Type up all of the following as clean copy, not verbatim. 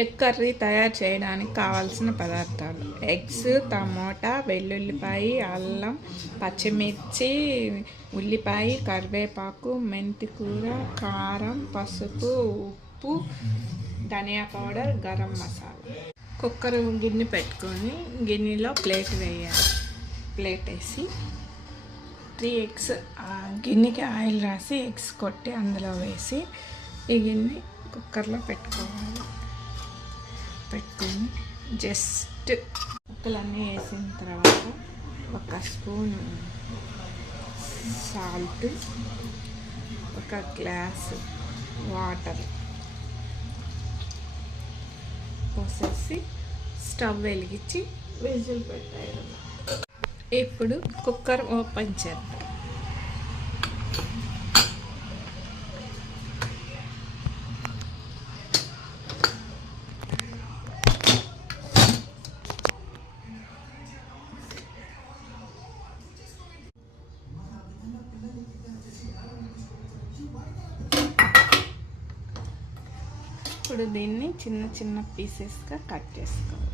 Egg curry తయారు చేయడానికి కావాల్సిన పదార్థాలు: ఎగ్స్, టమోటా, వెల్లుల్లిపాయ, అల్లం, పచ్చిమిర్చి, ఉల్లిపాయ, కరివేపాకు, మెంతికూర, కారం, పసుపు, ఉప్పు, ధనియా పౌడర్, గరం మసాలా. కుక్కర్ గిన్నె పెట్టుకొని గిన్నెలో ప్లేట్ వేయాలి. ప్లేట్ వేసి 3 ఎగ్స్, గిన్నెకి ఆయిల్ రాసి ఎగ్స్ కొట్టి అందులో వేసి ఈ గిన్నె కుక్కర్లో పెట్టుకోవాలి. పెట్టుకొని జస్ట్ ముక్కలన్నీ వేసిన తర్వాత 1 స్పూన్ సాల్ట్, 1 గ్లాసు వాటర్ పోసేసి స్టవ్ వెలిగించి విజిల్ పెట్టారు. ఇప్పుడు కుక్కర్ ఓపెన్ చేద్దాం. ఇప్పుడు దీన్ని చిన్న చిన్న పీసెస్గా కట్ చేసుకోవాలి.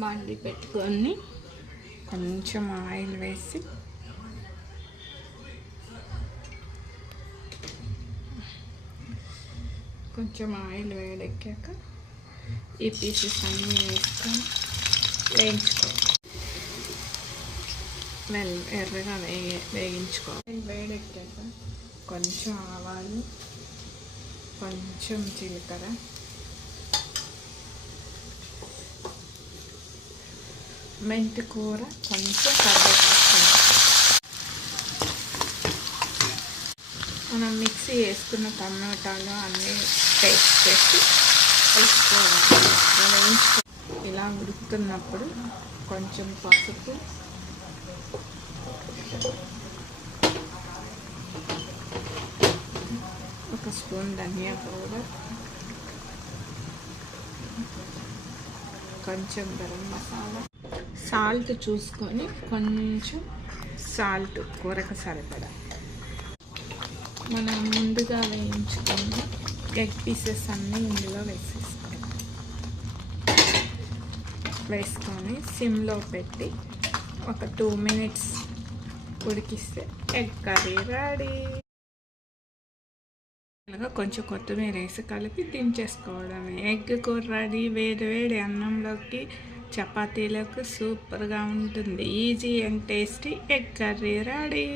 బాండి పెట్టుకొని కొంచెం ఆయిల్ వేసి కొంచెం ఆయిల్ వేడెక్కాక ఈ పీసెస్ అన్నీ వేసుకొని వేయించుకోవాలి. ఎర్రగా వేయించుకోవాలి. వేడెక్కాక కొంచెం ఆవాలు, కొంచెం జీలకర్ర, మెంతి కూర, కొంచెం కరివేపాకు, మనం మిక్సీ వేసుకున్న టమాటాలు అన్నీ పేస్ట్ చేసి వేసుకోవాలి. ఇలా ఉడుకుతున్నప్పుడు కొంచెం పసుపు, 1 స్పూన్ ధనియా పౌడర్, కొంచెం గరం మసాలా, సాల్ట్ చూసుకొని కొంచెం సాల్ట్ కూరకు సరిపడా. మనం ముందుగా వేయించుకున్న ఎగ్ పీసెస్ అన్నీ ఇందులో వేసుకొని సిమ్లో పెట్టి ఒక 2 మినిట్స్ ఉడికిస్తే ఎగ్ కర్రీ రెడీ. కొంచెం కొత్తిమీర వేసి కలిపి దించేసుకోవడమే. ఎగ్ కూర రెడీ. వేడి వేడి అన్నంలోకి, చపాతీలకు సూపర్గా ఉంటుంది. Easy and tasty egg curry ready.